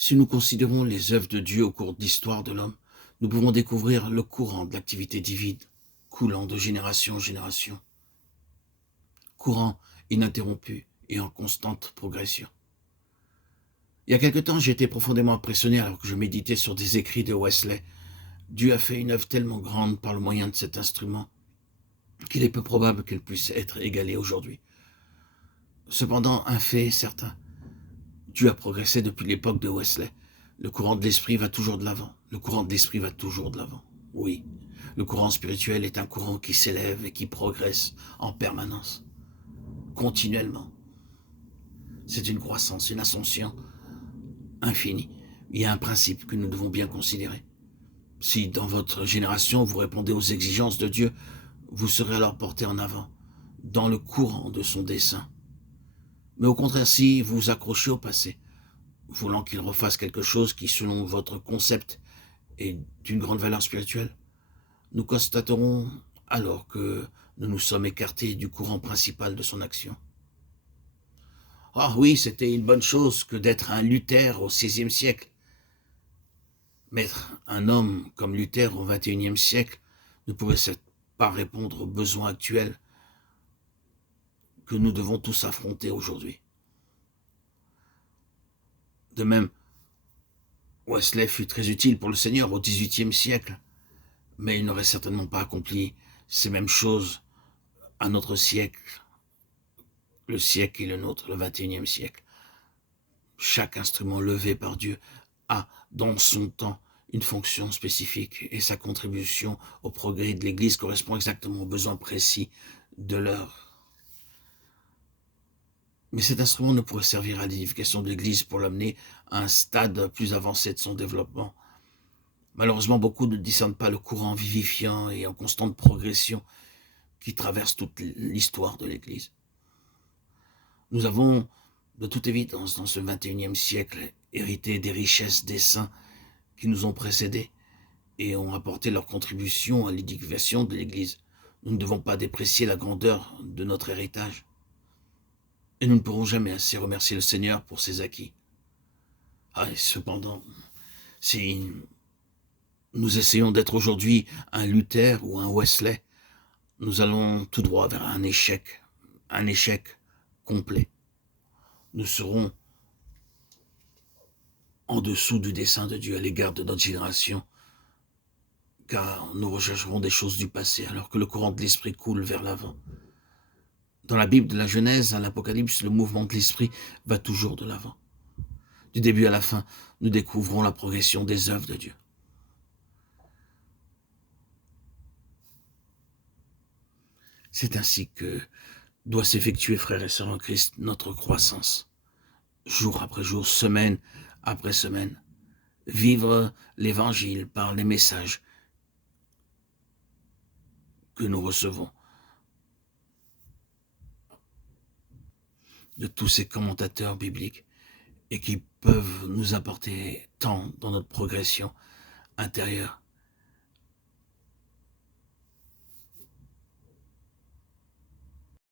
Si nous considérons les œuvres de Dieu au cours de l'histoire de l'homme, nous pouvons découvrir le courant de l'activité divine, coulant de génération en génération, courant ininterrompu et en constante progression. Il y a quelque temps, j'ai été profondément impressionné alors que je méditais sur des écrits de Wesley. Dieu a fait une œuvre tellement grande par le moyen de cet instrument qu'il est peu probable qu'elle puisse être égalée aujourd'hui. Cependant, un fait est certain. Dieu a progressé depuis l'époque de Wesley. Le courant de l'esprit va toujours de l'avant. Le courant de l'esprit va toujours de l'avant. Oui, le courant spirituel est un courant qui s'élève et qui progresse en permanence, continuellement. C'est une croissance, une ascension infinie. Il y a un principe que nous devons bien considérer. Si dans votre génération vous répondez aux exigences de Dieu, vous serez alors porté en avant, dans le courant de son dessein. Mais au contraire, si vous vous accrochez au passé, voulant qu'il refasse quelque chose qui, selon votre concept, est d'une grande valeur spirituelle, nous constaterons alors que nous nous sommes écartés du courant principal de son action. Ah oui, c'était une bonne chose que d'être un Luther au XVIe siècle. Mettre un homme comme Luther au XXIe siècle ne pouvait pas répondre aux besoins actuels que nous devons tous affronter aujourd'hui. De même, Wesley fut très utile pour le Seigneur au XVIIIe siècle, mais il n'aurait certainement pas accompli ces mêmes choses à notre siècle, le siècle qui est le nôtre, le XXIe siècle. Chaque instrument levé par Dieu a, dans son temps, une fonction spécifique et sa contribution au progrès de l'Église correspond exactement aux besoins précis de l'heure. Mais cet instrument ne pourrait servir à l'édification de l'Église pour l'amener à un stade plus avancé de son développement. Malheureusement, beaucoup ne discernent pas le courant vivifiant et en constante progression qui traverse toute l'histoire de l'Église. Nous avons, de toute évidence, dans ce XXIe siècle, hérité des richesses des saints qui nous ont précédés et ont apporté leur contribution à l'édification de l'Église. Nous ne devons pas déprécier la grandeur de notre héritage. Et nous ne pourrons jamais assez remercier le Seigneur pour ses acquis. Ah, et cependant, si nous essayons d'être aujourd'hui un Luther ou un Wesley, nous allons tout droit vers un échec complet. Nous serons en dessous du dessein de Dieu à l'égard de notre génération, car nous rechercherons des choses du passé, alors que le courant de l'esprit coule vers l'avant. Dans la Bible, de la Genèse à l'Apocalypse, le mouvement de l'esprit va toujours de l'avant. Du début à la fin, nous découvrons la progression des œuvres de Dieu. C'est ainsi que doit s'effectuer, frères et sœurs en Christ, notre croissance, jour après jour, semaine après semaine. Vivre l'Évangile par les messages que nous recevons de tous ces commentateurs bibliques et qui peuvent nous apporter tant dans notre progression intérieure